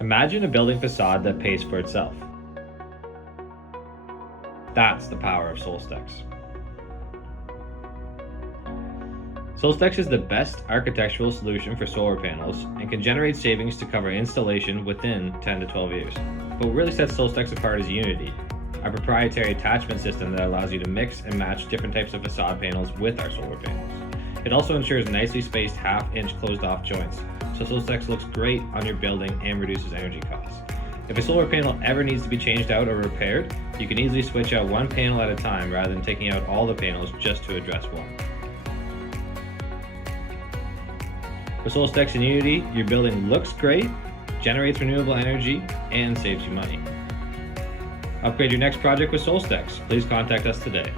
Imagine a building facade that pays for itself. That's the power of Solstex. Solstex is the best architectural solution for solar panels and can generate savings to cover installation within 10 to 12 years. But what really sets Solstex apart is Unity, our proprietary attachment system that allows you to mix and match different types of facade panels with our solar panels. It also ensures nicely spaced half-inch closed-off joints, so Solstex looks great on your building and reduces energy costs. If a solar panel ever needs to be changed out or repaired, you can easily switch out one panel at a time rather than taking out all the panels just to address one. With Solstex and Unity, your building looks great, generates renewable energy, and saves you money. Upgrade your next project with Solstex. Please contact us today.